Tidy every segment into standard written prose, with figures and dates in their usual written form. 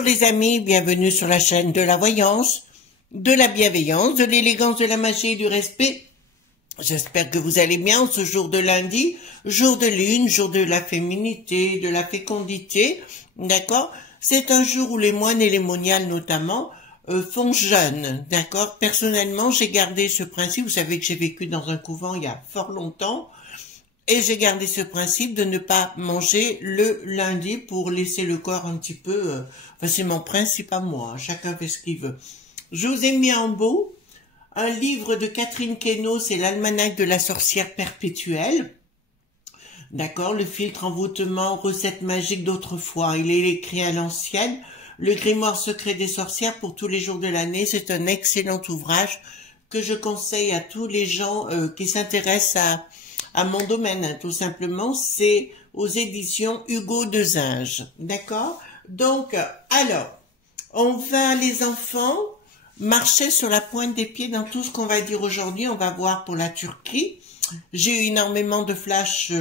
Bonjour les amis, bienvenue sur la chaîne de la voyance, de la bienveillance, de l'élégance, de la magie et du respect. J'espère que vous allez bien ce jour de lundi, jour de lune, jour de la féminité, de la fécondité, d'accord? C'est un jour où les moines et les moniales notamment font jeûne, d'accord? Personnellement, j'ai gardé ce principe, vous savez que j'ai vécu dans un couvent il y a fort longtemps, et j'ai gardé ce principe de ne pas manger le lundi pour laisser le corps un petit peu... enfin, c'est mon principe à moi, chacun fait ce qu'il veut. Je vous ai mis en beau un livre de Catherine Queneau, c'est l'almanach de la sorcière perpétuelle. D'accord, le filtre envoûtement, recette magique d'autrefois. Il est écrit à l'ancienne. Le grimoire secret des sorcières pour tous les jours de l'année. C'est un excellent ouvrage que je conseille à tous les gens qui s'intéressent à mon domaine, hein, tout simplement. C'est aux éditions Hugo Dezinges. D'accord? Donc, alors, on va, les enfants, marcher sur la pointe des pieds dans tout ce qu'on va dire aujourd'hui. On va voir pour la Turquie. J'ai eu énormément de flash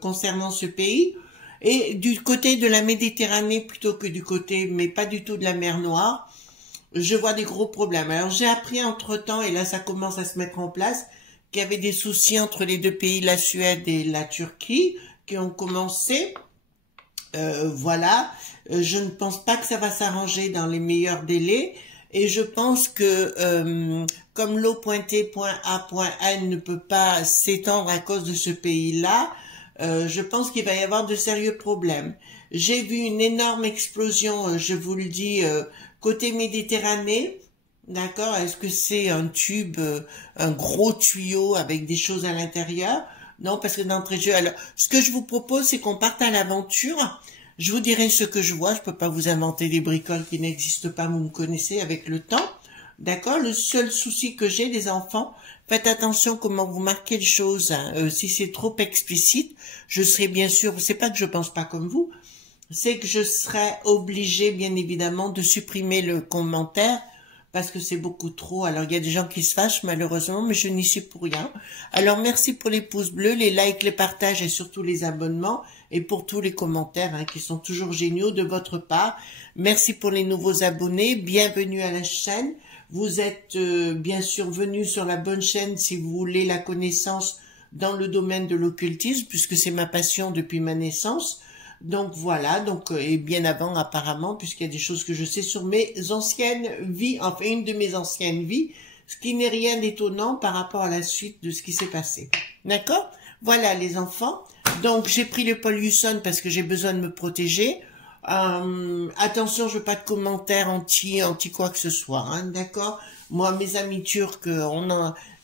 concernant ce pays. Et du côté de la Méditerranée plutôt que du côté, mais pas du tout de la mer Noire, je vois des gros problèmes. Alors j'ai appris entre-temps, et là ça commence à se mettre en place, qu'il y avait des soucis entre les deux pays, la Suède et la Turquie, qui ont commencé. Voilà, je ne pense pas que ça va s'arranger dans les meilleurs délais. Et je pense que comme l'eau .T.A.N ne peut pas s'étendre à cause de ce pays-là, je pense qu'il va y avoir de sérieux problèmes. J'ai vu une énorme explosion, je vous le dis, côté Méditerranée. D'accord? Est-ce que c'est un tube, un gros tuyau avec des choses à l'intérieur? Non, parce que d'entrée de jeu, alors, ce que je vous propose, c'est qu'on parte à l'aventure. Je vous dirai ce que je vois. Je peux pas vous inventer des bricoles qui n'existent pas. Vous me connaissez avec le temps. D'accord? Le seul souci que j'ai, les enfants, faites attention comment vous marquez les choses. Hein. Si c'est trop explicite, je serai bien sûr, c'est pas que je pense pas comme vous, c'est que je serai obligée, bien évidemment, de supprimer le commentaire parce que c'est beaucoup trop. Alors, il y a des gens qui se fâchent, malheureusement, mais je n'y suis pour rien. Alors, merci pour les pouces bleus, les likes, les partages et surtout les abonnements et pour tous les commentaires hein, qui sont toujours géniaux de votre part. Merci pour les nouveaux abonnés. Bienvenue à la chaîne. Vous êtes bien sûr venus sur la bonne chaîne si vous voulez la connaissance dans le domaine de l'occultisme, puisque c'est ma passion depuis ma naissance. Donc voilà, donc et bien avant apparemment, puisqu'il y a des choses que je sais sur mes anciennes vies, enfin une de mes anciennes vies, ce qui n'est rien d'étonnant par rapport à la suite de ce qui s'est passé. D'accord? Voilà les enfants. Donc j'ai pris le Paul Husson parce que j'ai besoin de me protéger. Attention, je veux pas de commentaires anti quoi que ce soit, hein, d'accord? Moi, mes amis turcs,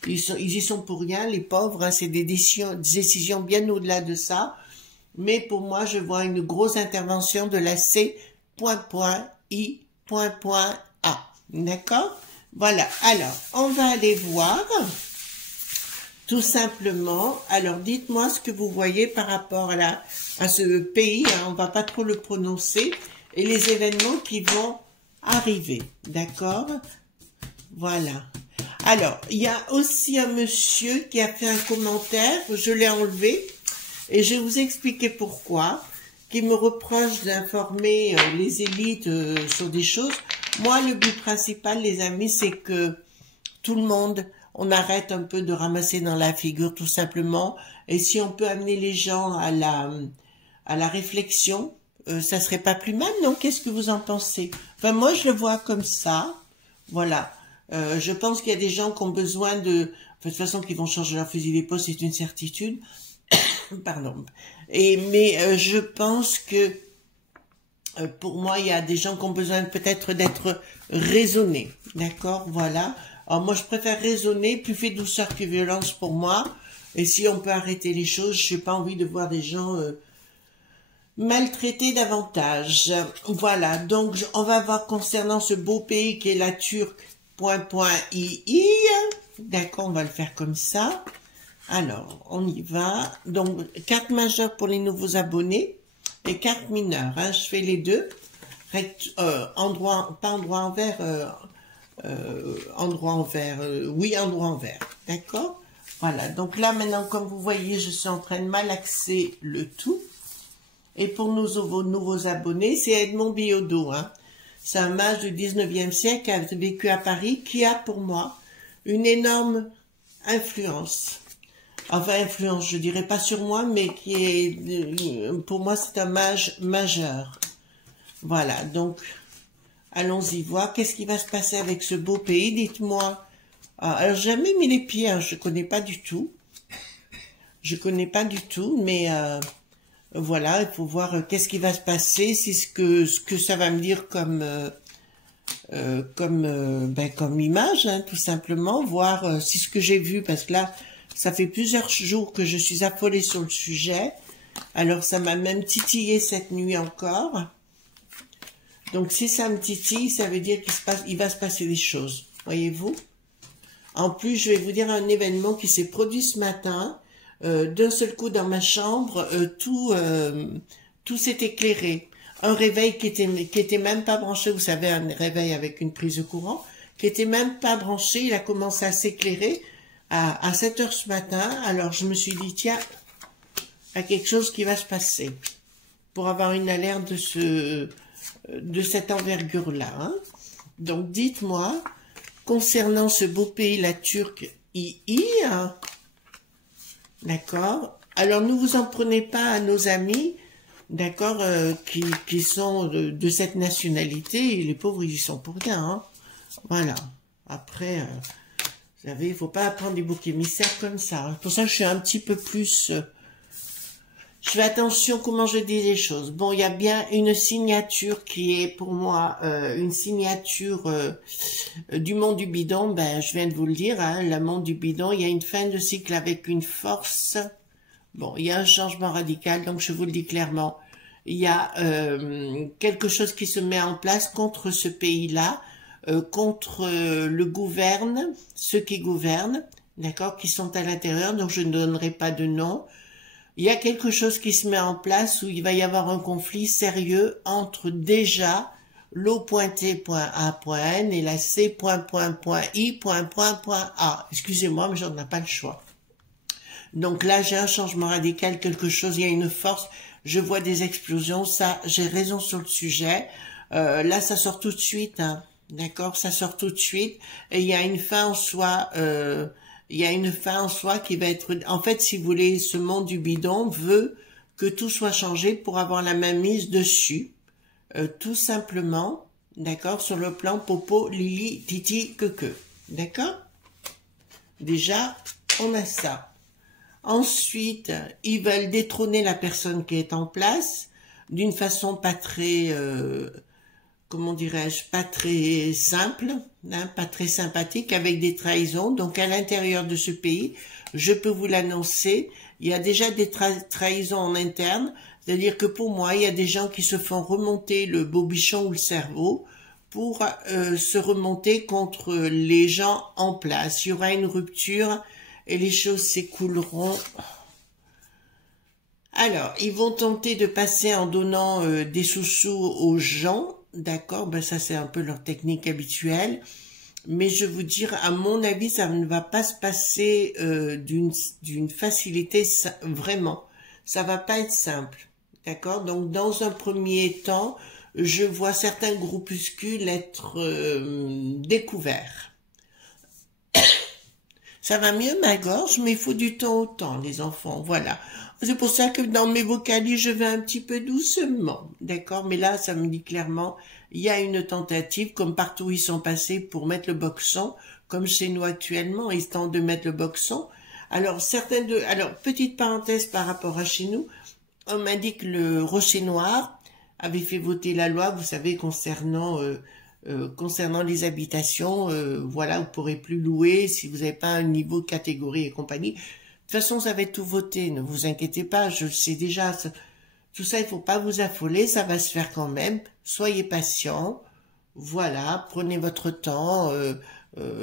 ils y sont pour rien, les pauvres, hein, c'est des décisions bien au-delà de ça. Mais pour moi, je vois une grosse intervention de la C.I.A. D'accord? Voilà. Alors, on va aller voir tout simplement. Alors, dites-moi ce que vous voyez par rapport à ce pays. Hein, on va pas trop le prononcer. Et les événements qui vont arriver. D'accord? Voilà. Alors, il y a aussi un monsieur qui a fait un commentaire. Je l'ai enlevé. Et je vais vous expliquer pourquoi, qui me reproche d'informer les élites sur des choses. Moi, le but principal, les amis, c'est que tout le monde, on arrête un peu de ramasser dans la figure, tout simplement. Et si on peut amener les gens à la réflexion, ça serait pas plus mal, non? Qu'est-ce que vous en pensez? Enfin, moi, je le vois comme ça. Voilà. Je pense qu'il y a des gens qui ont besoin de... Enfin, de toute façon, qui vont changer leur fusil d'épaule, c'est une certitude. Pardon. Mais je pense que pour moi, il y a des gens qui ont besoin peut-être d'être raisonnés. D'accord? Voilà. Alors moi, je préfère raisonner, plus fait douceur que violence pour moi. Et si on peut arrêter les choses, je n'ai pas envie de voir des gens maltraités davantage. Voilà. Donc, on va voir concernant ce beau pays qui est la Turque. .ii. D'accord, on va le faire comme ça. Alors, on y va. Donc, carte majeure pour les nouveaux abonnés et carte mineure. Hein, je fais les deux. Endroit, pas endroit envers, endroit envers, oui, endroit envers. D'accord? Voilà. Donc là, maintenant, comme vous voyez, je suis en train de malaxer le tout. Et pour nos nouveaux abonnés, c'est Edmond Biodo. Hein. C'est un mage du 19e siècle qui a vécu à Paris, qui a pour moi une énorme influence. Enfin, influence, je dirais pas sur moi, mais qui est, pour moi, c'est un mage majeur. Voilà, donc, allons-y voir. Qu'est-ce qui va se passer avec ce beau pays? Dites-moi. Alors, j'ai jamais mis les pieds, hein, je connais pas du tout. Je connais pas du tout, mais voilà, il faut voir qu'est-ce qui va se passer, si ce que ça va me dire comme comme image, hein, tout simplement, voir si ce que j'ai vu, parce que là, ça fait plusieurs jours que je suis affolée sur le sujet. Alors, ça m'a même titillé cette nuit encore. Donc, si ça me titille, ça veut dire qu'il va se passer des choses, voyez-vous. En plus, je vais vous dire un événement qui s'est produit ce matin. D'un seul coup, dans ma chambre, tout s'est éclairé. Un réveil qui était même pas branché, vous savez, un réveil avec une prise de courant, qui était même pas branché, il a commencé à s'éclairer à 7 heures ce matin. Alors, je me suis dit, tiens, il y a quelque chose qui va se passer pour avoir une alerte de cette envergure-là. Hein. Donc, dites-moi, concernant ce beau pays, la Turquie, hein, d'accord. Alors, ne vous en prenez pas à nos amis, d'accord, qui sont de cette nationalité. Et les pauvres, ils y sont pour rien. Hein. Voilà. Après, vous savez, il faut pas prendre des boucs émissaires comme ça. Hein. Pour ça, je suis un petit peu plus... je fais attention comment je dis les choses. Bon, il y a bien une signature qui est pour moi une signature du monde du bidon. Ben, je viens de vous le dire, hein, le monde du bidon. Il y a une fin de cycle avec une force. Bon, il y a un changement radical, donc je vous le dis clairement. Il y a quelque chose qui se met en place contre ce pays-là, contre ceux qui gouvernent, d'accord, qui sont à l'intérieur, donc je ne donnerai pas de nom. Il y a quelque chose qui se met en place où il va y avoir un conflit sérieux entre déjà l'O.T.A.N et la C.I.A. Excusez-moi, mais j'en ai pas le choix. Donc là, j'ai un changement radical, quelque chose, il y a une force, je vois des explosions, ça, j'ai raison sur le sujet. Là, ça sort tout de suite, hein, d'accord, ça sort tout de suite, et il y a une fin en soi, qui va être... En fait, si vous voulez, ce monde du bidon veut que tout soit changé pour avoir la main mise dessus, tout simplement, d'accord, sur le plan popo, lili, titi, que, d'accord. Déjà, on a ça. Ensuite, ils veulent détrôner la personne qui est en place d'une façon pas très, comment dirais-je, pas très simple, hein, pas très sympathique, avec des trahisons. Donc, à l'intérieur de ce pays, je peux vous l'annoncer, il y a déjà des trahisons en interne, c'est-à-dire que pour moi, il y a des gens qui se font remonter le bobichon ou le cerveau pour se remonter contre les gens en place. Il y aura une rupture et les choses s'écouleront. Alors, ils vont tenter de passer en donnant des sous-sous aux gens, d'accord, ben ça c'est un peu leur technique habituelle, mais je vous dire, à mon avis, ça ne va pas se passer d'une facilité, vraiment, ça va pas être simple, d'accord. Donc, dans un premier temps, je vois certains groupuscules être découverts. Ça va mieux ma gorge, mais il faut du temps au temps, les enfants, voilà. C'est pour ça que dans mes vocalises, je vais un petit peu doucement, d'accord. Mais là, ça me dit clairement, il y a une tentative, comme partout où ils sont passés, pour mettre le boxon, comme chez nous actuellement, ils tentent de mettre le boxon. Alors, alors, petite parenthèse par rapport à chez nous, on m'a dit que le Rocher Noir avait fait voter la loi, vous savez, concernant les habitations, voilà, vous pourrez plus louer si vous n'avez pas un niveau de catégorie et compagnie. De toute façon, ça va être tout voté, ne vous inquiétez pas, je le sais déjà. Tout ça, il faut pas vous affoler, ça va se faire quand même. Soyez patient, voilà, prenez votre temps,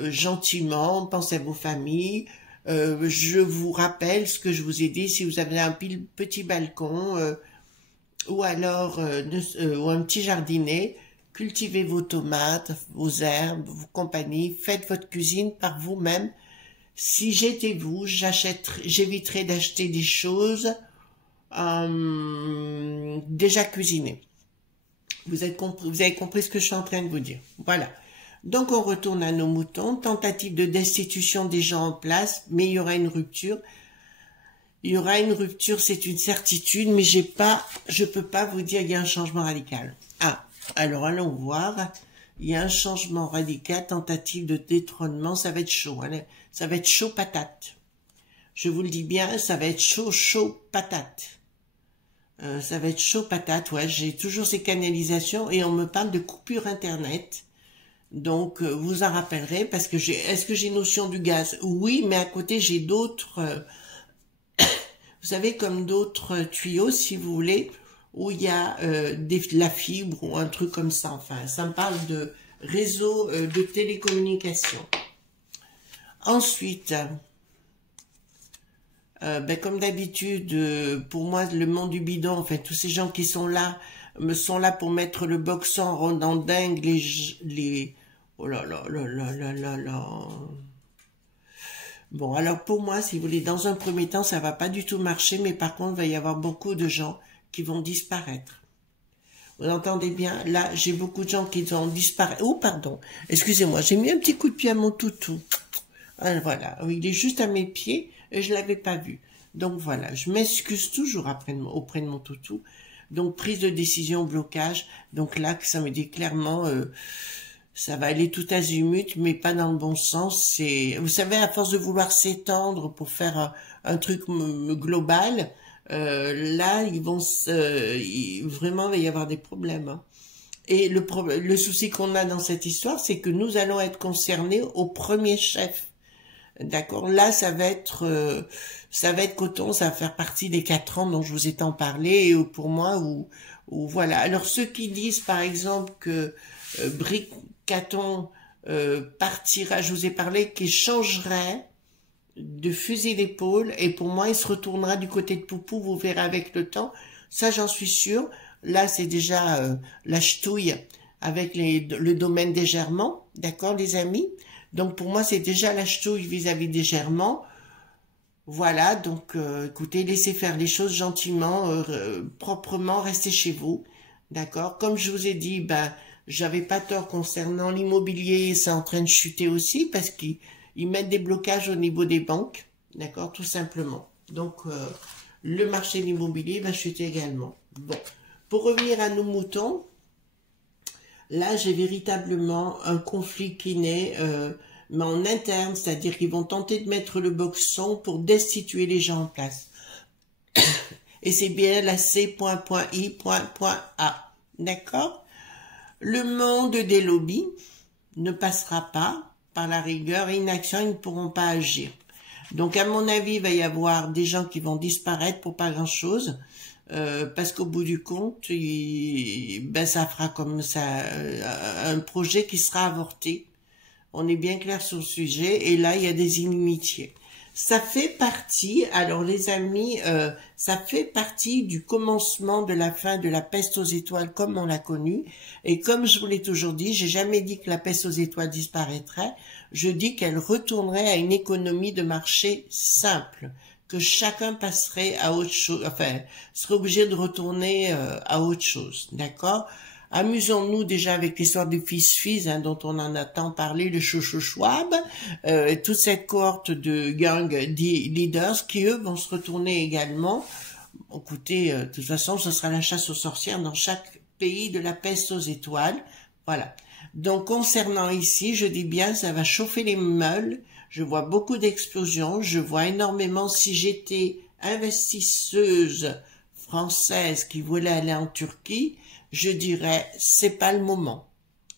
gentiment, pensez à vos familles. Je vous rappelle ce que je vous ai dit, si vous avez un petit balcon, ou alors ou un petit jardinet, cultivez vos tomates, vos herbes, vos compagnies, faites votre cuisine par vous-même. Si j'étais vous, j'éviterais d'acheter des choses déjà cuisinées. Vous avez compris ce que je suis en train de vous dire. Voilà. Donc, on retourne à nos moutons. Tentative de destitution des gens en place, mais il y aura une rupture. Il y aura une rupture, c'est une certitude, mais je peux pas vous dire qu'il y a un changement radical. Ah, alors allons voir. Il y a un changement radical, tentative de détrônement, ça va être chaud. Hein, ça va être chaud patate. Je vous le dis bien, ça va être chaud patate. Ça va être chaud patate, ouais. J'ai toujours ces canalisations et on me parle de coupure internet. Donc, vous en rappellerez parce que est-ce que j'ai notion du gaz? Oui, mais à côté, j'ai d'autres, vous savez, comme d'autres tuyaux, si vous voulez, où il y a la fibre ou un truc comme ça. Enfin, ça me parle de réseau de télécommunications. Ensuite, comme d'habitude, pour moi, le monde du bidon, en fait, tous ces gens qui sont là pour mettre le boxon en rendant dingue oh là là là là là là là. Bon, alors pour moi, si vous voulez, dans un premier temps, ça va pas du tout marcher, mais par contre, il va y avoir beaucoup de gens qui vont disparaître. Vous entendez bien? Là, j'ai beaucoup de gens qui vont disparaître. Oh, pardon, excusez-moi, j'ai mis un petit coup de pied à mon toutou. Alors, voilà, il est juste à mes pieds et je l'avais pas vu. Donc voilà, je m'excuse toujours auprès de mon toutou. Donc prise de décision, blocage. Donc là, ça me dit clairement... ça va aller tout azimut, mais pas dans le bon sens. Vous savez, à force de vouloir s'étendre pour faire un truc global, là, vraiment, il va y avoir des problèmes. Hein. Et le souci qu'on a dans cette histoire, c'est que nous allons être concernés au premier chef. D'accord. Là, ça va être coton, ça va faire partie des 4 ans dont je vous ai tant parlé, et pour moi, ou voilà. Alors, ceux qui disent, par exemple, que Bricaton partira, je vous ai parlé, qu'il changerait de fusil d'épaule, et pour moi, il se retournera du côté de Poupou, vous verrez avec le temps. Ça, j'en suis sûre. Là, c'est déjà la ch'touille avec le domaine des Germans, d'accord, les amis? Donc, pour moi, c'est déjà la ch'touille vis-à-vis des Germans. Voilà, donc, écoutez, laissez faire les choses gentiment, proprement, restez chez vous, d'accord? Comme je vous ai dit, j'avais pas tort concernant l'immobilier, c'est en train de chuter aussi, parce qu'ils mettent des blocages au niveau des banques, d'accord, tout simplement. Donc, le marché de l'immobilier va chuter également. Bon, pour revenir à nos moutons, là, j'ai véritablement un conflit qui naît, mais en interne, c'est-à-dire qu'ils vont tenter de mettre le boxon pour destituer les gens en place. Et c'est bien la C.I.A. D'accord? Le monde des lobbies ne passera pas par la rigueur et inaction, ils ne pourront pas agir. Donc, à mon avis, il va y avoir des gens qui vont disparaître pour pas grand-chose. Parce qu'au bout du compte, ça fera comme ça un projet qui sera avorté. On est bien clair sur le sujet, et là, il y a des inimitiés. Ça fait partie, alors les amis, ça fait partie du commencement de la fin de la peste aux étoiles comme on l'a connue. Et comme je vous l'ai toujours dit, j'ai jamais dit que la peste aux étoiles disparaîtrait. Je dis qu'elle retournerait à une économie de marché simple, que chacun passerait à autre chose, enfin, serait obligé de retourner à autre chose, d'accord? Amusons-nous déjà avec l'histoire du fils hein, dont on en a tant parlé, le Schwab, toute cette cohorte de gang leaders qui, eux, vont se retourner également. Écoutez, de toute façon, ce sera la chasse aux sorcières dans chaque pays de la peste aux étoiles. Voilà. Donc, concernant ici, je dis bien, ça va chauffer les meules. Je vois beaucoup d'explosions. Je vois énormément, si j'étais investisseuse française qui voulait aller en Turquie, je dirais, c'est pas le moment.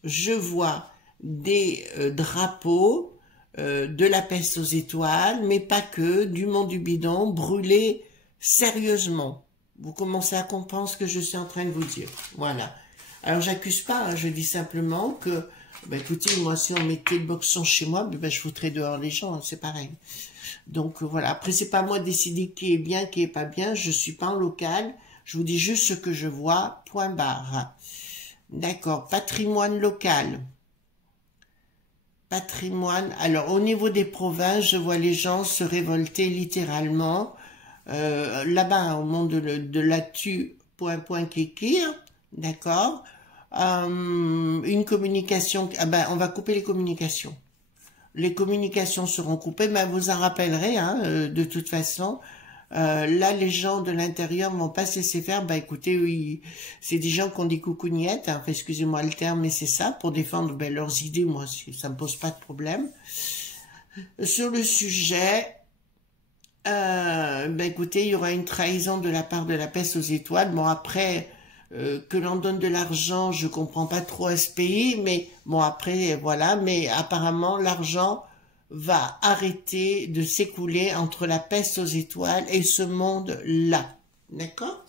Je vois des drapeaux de la peste aux étoiles, mais pas que, du monde du bidon, brûlés sérieusement. Vous commencez à comprendre ce que je suis en train de vous dire. Voilà. Alors, j'accuse pas, hein, je dis simplement que, écoutez, moi, si on mettait le boxon chez moi, je foutrais dehors les gens, hein, c'est pareil. Donc, voilà. Après, c'est pas moi de décider qui est bien, qui est pas bien, je suis pas en local. Je vous dis juste ce que je vois, point barre. D'accord, patrimoine local. Patrimoine, alors au niveau des provinces, je vois les gens se révolter littéralement. Là-bas, au monde de l'atu, point kikir, d'accord. une communication, ah ben, on va couper les communications. Les communications seront coupées, mais vous en rappellerez, hein, de toute façon. Là, les gens de l'intérieur vont pas se laisser faire. Bah écoutez, oui, c'est des gens qui ont des coucougnettes, hein, excusez-moi le terme, mais c'est ça, pour défendre leurs idées, moi, ça me pose pas de problème. Sur le sujet, bah écoutez, il y aura une trahison de la part de la peste aux étoiles. Bon, après, que l'on donne de l'argent, je comprends pas trop à ce pays, mais bon, après, voilà, mais apparemment, l'argent va arrêter de s'écouler entre la peste aux étoiles et ce monde-là. D'accord?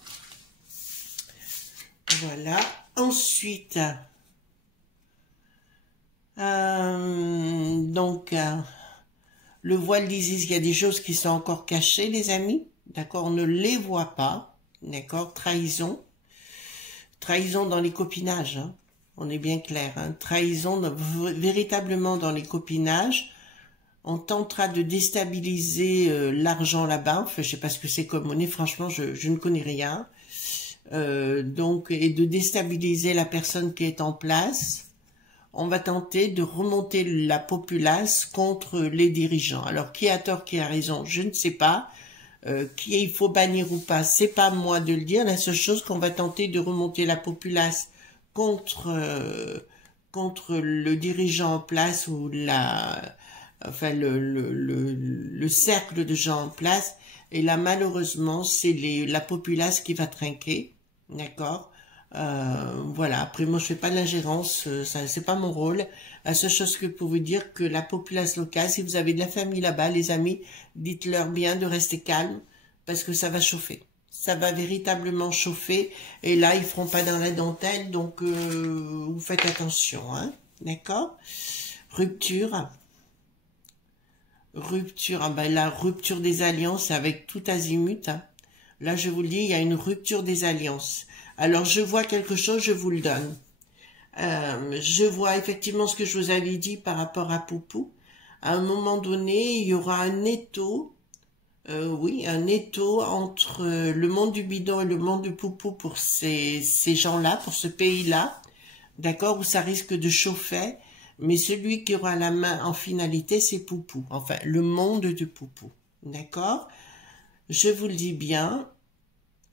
Voilà. Ensuite, le voile d'Isis, il y a des choses qui sont encore cachées, les amis. D'accord? On ne les voit pas. D'accord? Trahison. Trahison dans les copinages. Hein. On est bien clair. Hein. Trahison véritablement dans les copinages. On tentera de déstabiliser l'argent là-bas. Enfin, je sais pas ce que c'est comme monnaie. Franchement, je ne connais rien. Donc, et de déstabiliser la personne qui est en place. On va tenter de remonter la populace contre les dirigeants. Alors, qui a tort, qui a raison, je ne sais pas. Qui il faut bannir ou pas, c'est pas moi de le dire. La seule chose qu'on va tenter de remonter la populace contre le dirigeant en place ou le cercle de gens en place. Et là, malheureusement, c'est la populace qui va trinquer, d'accord. Voilà. Après, moi, je fais pas de l'ingérence, ça, c'est pas mon rôle. La seule chose que je peux vous dire, que la populace locale, si vous avez de la famille là-bas, les amis, dites-leur bien de rester calme, parce que ça va chauffer. Ça va véritablement chauffer, et là, ils feront pas dans la dentelle, donc vous faites attention, hein, d'accord. Rupture. Rupture, ben, la rupture des alliances avec tout azimut, hein. Là, je vous le dis, il y a une rupture des alliances. Alors, je vois quelque chose, je vous le donne. Je vois effectivement ce que je vous avais dit par rapport à Poupou. À un moment donné, il y aura un étau, oui, un étau entre le monde du bidon et le monde du Poupou pour ces gens-là, pour ce pays-là, d'accord, où ça risque de chauffer, mais celui qui aura la main en finalité, c'est Poupou, enfin, le monde de Poupou, d'accord. Je vous le dis bien.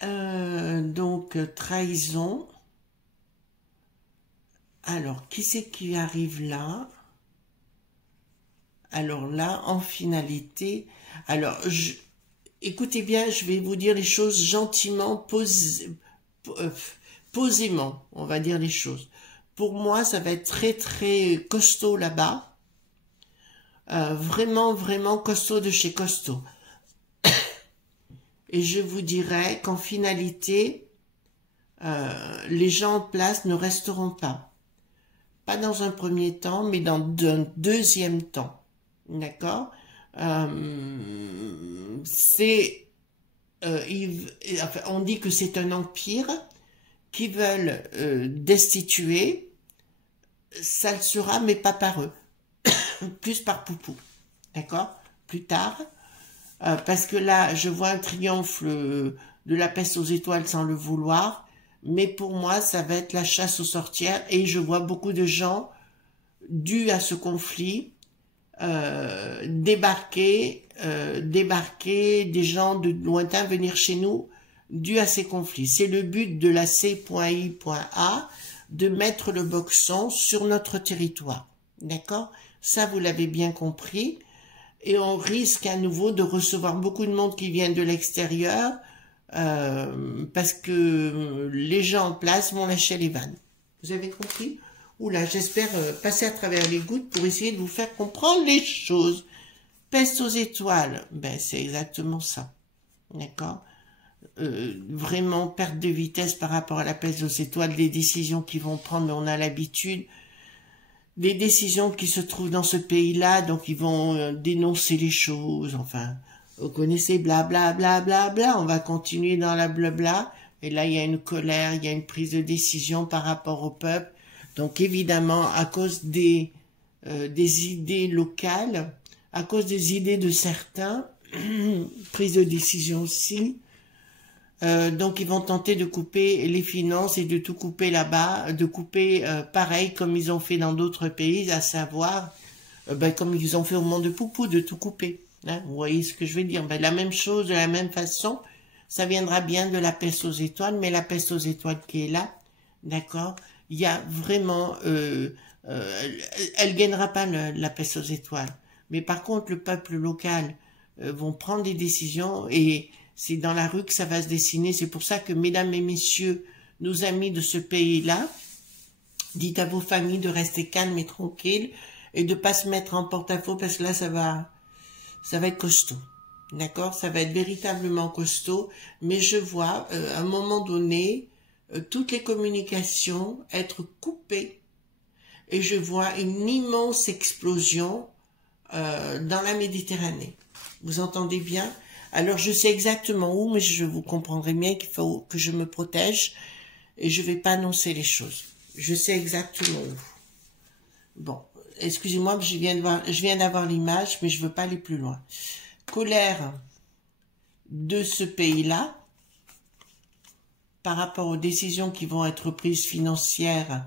Donc, trahison. Alors, qui c'est qui arrive là? Alors là, en finalité, alors, écoutez bien, je vais vous dire les choses gentiment, posément, on va dire les choses. Pour moi, ça va être très, très costaud là-bas. Vraiment, vraiment costaud de chez costaud. Et je vous dirais qu'en finalité, les gens en place ne resteront pas. Pas dans un premier temps, mais dans un deuxième temps. D'accord? On dit que c'est un empire qui veulent destituer. Ça le sera, mais pas par eux. Plus par Poupou. D'accord? Plus tard. Parce que là, je vois un triomphe de la peste aux étoiles sans le vouloir, mais pour moi, ça va être la chasse aux sorcières, et je vois beaucoup de gens, dus à ce conflit, débarquer, des gens de lointain venir chez nous, dus à ces conflits. C'est le but de la C.I.A, de mettre le boxon sur notre territoire. D'accord? Ça, vous l'avez bien compris. Et on risque à nouveau de recevoir beaucoup de monde qui vient de l'extérieur parce que les gens en place vont lâcher les vannes. Vous avez compris? Oula, j'espère passer à travers les gouttes pour essayer de vous faire comprendre les choses. Peste aux étoiles, ben c'est exactement ça. D'accord? Vraiment perte de vitesse par rapport à la peste aux étoiles, des décisions qu'ils vont prendre, mais on a l'habitude. Des décisions qui se trouvent dans ce pays-là, donc ils vont dénoncer les choses, enfin, vous connaissez, bla, on va continuer dans la blabla, et là il y a une colère, il y a une prise de décision par rapport au peuple, donc évidemment, à cause des idées locales, à cause des idées de certains, prise de décision aussi, Donc ils vont tenter de couper les finances et de tout couper là-bas, de couper pareil comme ils ont fait dans d'autres pays, à savoir comme ils ont fait au Mont de Poupou, de tout couper. Hein, vous voyez ce que je veux dire? La même chose, de la même façon, ça viendra bien de la peste aux étoiles, mais la peste aux étoiles qui est là, d'accord, il y a vraiment... elle gagnera pas la peste aux étoiles. Mais par contre, le peuple local vont prendre des décisions et c'est dans la rue que ça va se dessiner. C'est pour ça que, mesdames et messieurs, nos amis de ce pays-là, dites à vos familles de rester calmes et tranquilles et de pas se mettre en porte-à-faux parce que là, ça va être costaud. D'accord? Ça va être véritablement costaud. Mais je vois, à un moment donné, toutes les communications être coupées et je vois une immense explosion dans la Méditerranée. Vous entendez bien? Alors je sais exactement où, mais je vous comprendrai bien qu'il faut que je me protège et je vais pas annoncer les choses. Je sais exactement où. Bon, excusez-moi, je viens d'avoir l'image, mais je veux pas aller plus loin. Colère de ce pays-là par rapport aux décisions qui vont être prises financières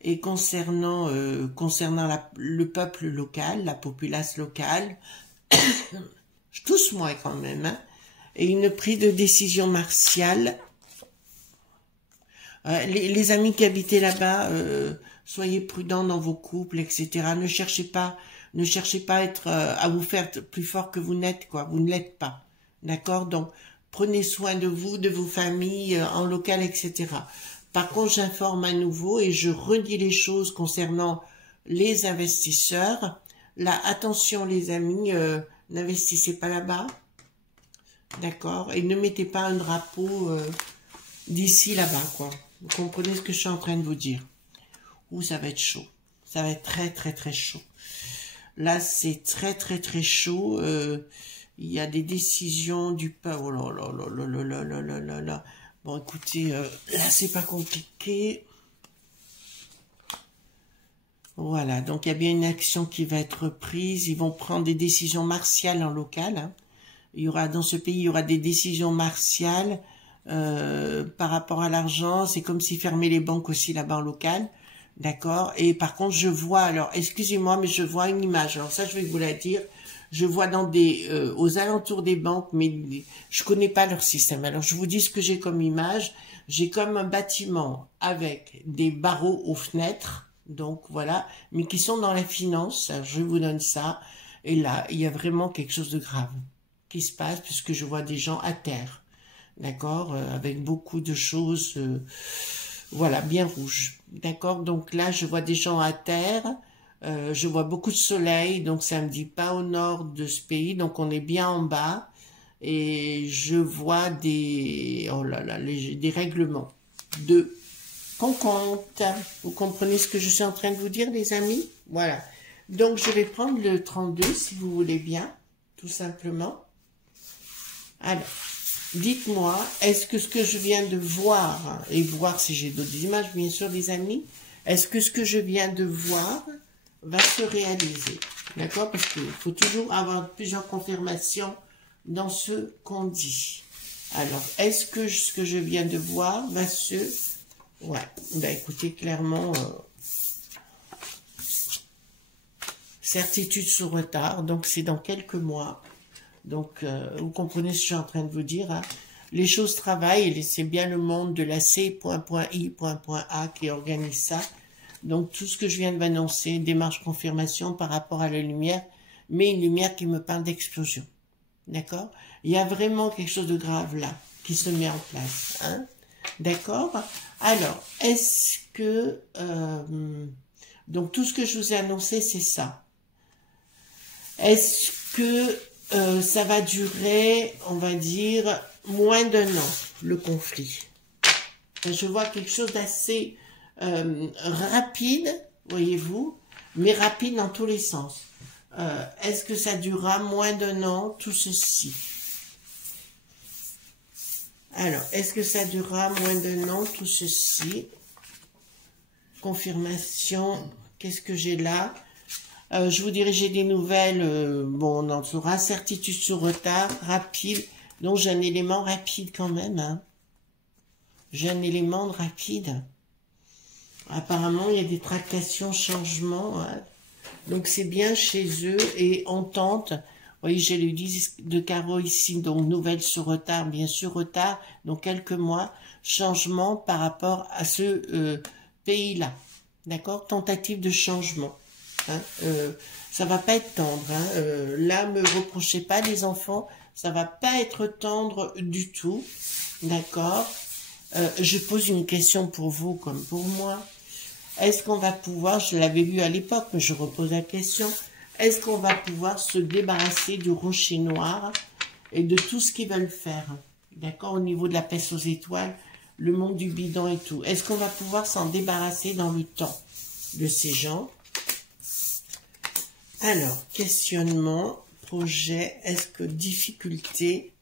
et concernant le peuple local, la populace locale, je tousse moi quand même, hein, et une prise de décision martiale. Les amis qui habitaient là-bas, soyez prudents dans vos couples, etc. Ne cherchez pas à être, à vous faire plus fort que vous n'êtes, quoi. Vous ne l'êtes pas, d'accord? Donc prenez soin de vous, de vos familles, en local, etc. Par contre, j'informe à nouveau et je redis les choses concernant les investisseurs. Là, attention les amis, n'investissez pas là-bas, d'accord? Et ne mettez pas un drapeau d'ici là-bas, quoi. Vous comprenez ce que je suis en train de vous dire? Ouh, ça va être chaud. Ça va être très, très, très chaud. Là, c'est très, très, très chaud. Il y a des décisions du peuple. Oh là là là là là là là là là. Bon, écoutez, là, c'est pas compliqué. Voilà, donc il y a bien une action qui va être prise. Ils vont prendre des décisions martiales en local. Hein. Il y aura dans ce pays, il y aura des décisions martiales par rapport à l'argent. C'est comme s'ils fermaient les banques aussi là-bas en local. D'accord? Et par contre, je vois, alors, excusez-moi, mais je vois une image. Alors ça, je vais vous la dire. Je vois dans aux alentours des banques, mais je connais pas leur système. Alors, je vous dis ce que j'ai comme image. J'ai comme un bâtiment avec des barreaux aux fenêtres. Donc, voilà. Mais qui sont dans la finance. Alors, je vous donne ça. Et là, il y a vraiment quelque chose de grave qui se passe puisque je vois des gens à terre. D'accord? Avec beaucoup de choses, voilà, bien rouges. D'accord? Donc là, je vois des gens à terre. Je vois beaucoup de soleil, donc ça me dit pas au nord de ce pays, donc on est bien en bas. Et je vois des, oh là là, des règlements de compte. Vous comprenez ce que je suis en train de vous dire, les amis? Voilà. Donc je vais prendre le 32, si vous voulez bien, tout simplement. Alors, dites-moi, est-ce que ce que je viens de voir, et voir si j'ai d'autres images, bien sûr, les amis, est-ce que ce que je viens de voir va se réaliser, d'accord? Parce qu'il faut toujours avoir plusieurs confirmations dans ce qu'on dit. Alors, est-ce que ce que je viens de voir va se... Ouais, ben écoutez, clairement, certitude sous retard, donc c'est dans quelques mois. Donc, vous comprenez ce que je suis en train de vous dire, hein? Les choses travaillent, et c'est bien le monde de la C.I.A qui organise ça. Donc, tout ce que je viens de m'annoncer, démarche confirmation par rapport à la lumière, mais une lumière qui me parle d'explosion. D'accord? Il y a vraiment quelque chose de grave là, qui se met en place. Hein? D'accord? Alors, est-ce que... donc, tout ce que je vous ai annoncé, c'est ça. Est-ce que ça va durer, on va dire, moins d'1 an, le conflit? Je vois quelque chose d'assez... rapide, voyez-vous, mais rapide dans tous les sens. Est-ce que ça durera moins d'1 an, tout ceci? Alors, est-ce que ça durera moins d'1 an, tout ceci? Confirmation, qu'est-ce que j'ai là? Je vous dirai, j'ai des nouvelles, bon, on en saura, certitude sur retard, rapide, Donc j'ai un élément rapide quand même. Hein. J'ai un élément rapide. Apparemment, il y a des tractations, changements. Hein. Donc c'est bien chez eux et entente. Vous voyez, j'ai le 10 de carreau ici, donc nouvelle sur retard, bien sûr retard, donc quelques mois, changement par rapport à ce pays-là. D'accord? Tentative de changement. Hein? Ça va pas être tendre. Hein? Là, me reprochez pas les enfants, ça va pas être tendre du tout. D'accord? Je pose une question pour vous comme pour moi. Est-ce qu'on va pouvoir, je l'avais lu à l'époque, mais je repose la question, est-ce qu'on va pouvoir se débarrasser du rocher noir et de tout ce qu'ils veulent faire? D'accord? Au niveau de la peste aux étoiles, le monde du bidon et tout. Est-ce qu'on va pouvoir s'en débarrasser dans le temps de ces gens? Alors, questionnement, projet, est-ce que difficulté,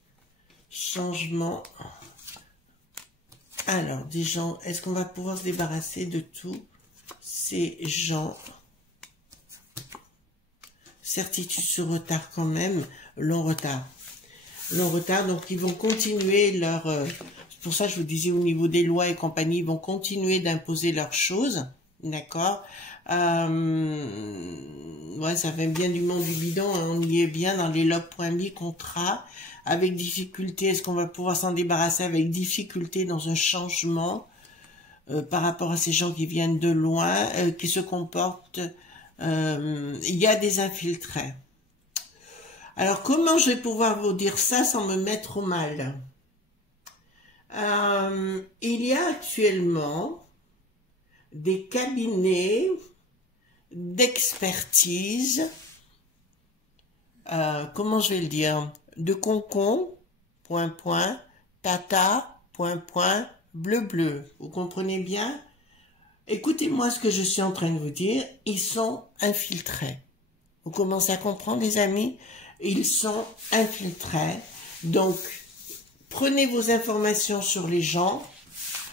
changement... Alors, des gens, est-ce qu'on va pouvoir se débarrasser de tous ces gens? Certitude sur retard quand même, long retard. Long retard, donc ils vont continuer leur... c'est pour ça que je vous disais au niveau des lois et compagnie, ils vont continuer d'imposer leurs choses, d'accord? Ouais, ça fait bien du monde du bidon, hein, on y est bien dans les log.ly, contrat, avec difficulté, est-ce qu'on va pouvoir s'en débarrasser avec difficulté dans un changement par rapport à ces gens qui viennent de loin, qui se comportent... il y a des infiltrés. Alors, comment je vais pouvoir vous dire ça sans me mettre au mal? Il y a actuellement des cabinets d'expertise, comment je vais le dire, de concon, tata, bleu. Vous comprenez bien? Écoutez-moi ce que je suis en train de vous dire. Ils sont infiltrés. Vous commencez à comprendre, les amis? Ils sont infiltrés. Donc, prenez vos informations sur les gens.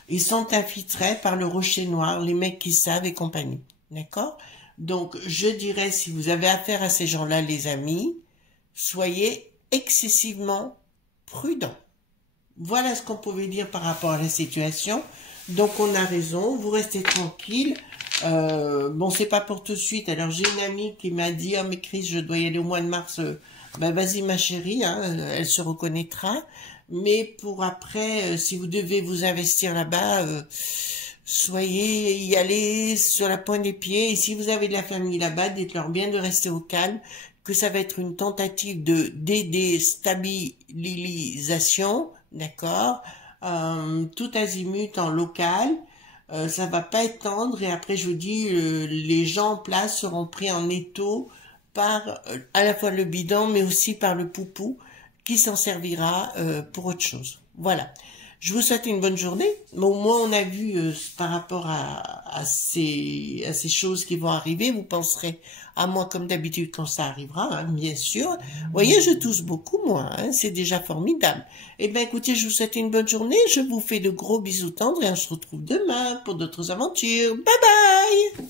Ils sont infiltrés par le rocher noir, les mecs qui savent et compagnie. D'accord? Donc, je dirais, si vous avez affaire à ces gens-là, les amis, soyez excessivement prudents. Voilà ce qu'on pouvait dire par rapport à la situation. Donc, on a raison, vous restez tranquille. Bon, c'est pas pour tout de suite. Alors, j'ai une amie qui m'a dit, « Oh, mais Chris, je dois y aller au mois de mars. Ben, vas-y, ma chérie, hein, elle se reconnaîtra. Mais pour après, si vous devez vous investir là-bas, soyez y aller sur la pointe des pieds. Et si vous avez de la famille là-bas, dites-leur bien de rester au calme, que ça va être une tentative de déstabilisation, d'accord, tout azimut en local. Ça va pas être tendre et après je vous dis les gens en place seront pris en étau par à la fois le bidon mais aussi par le poupou qui s'en servira pour autre chose. Voilà. Je vous souhaite une bonne journée. Au moins on a vu par rapport à ces choses qui vont arriver. Vous penserez à moi comme d'habitude quand ça arrivera, hein, bien sûr. Vous voyez, je tousse beaucoup moi, hein, c'est déjà formidable. Eh bien écoutez, je vous souhaite une bonne journée. Je vous fais de gros bisous tendres et on se retrouve demain pour d'autres aventures. Bye bye!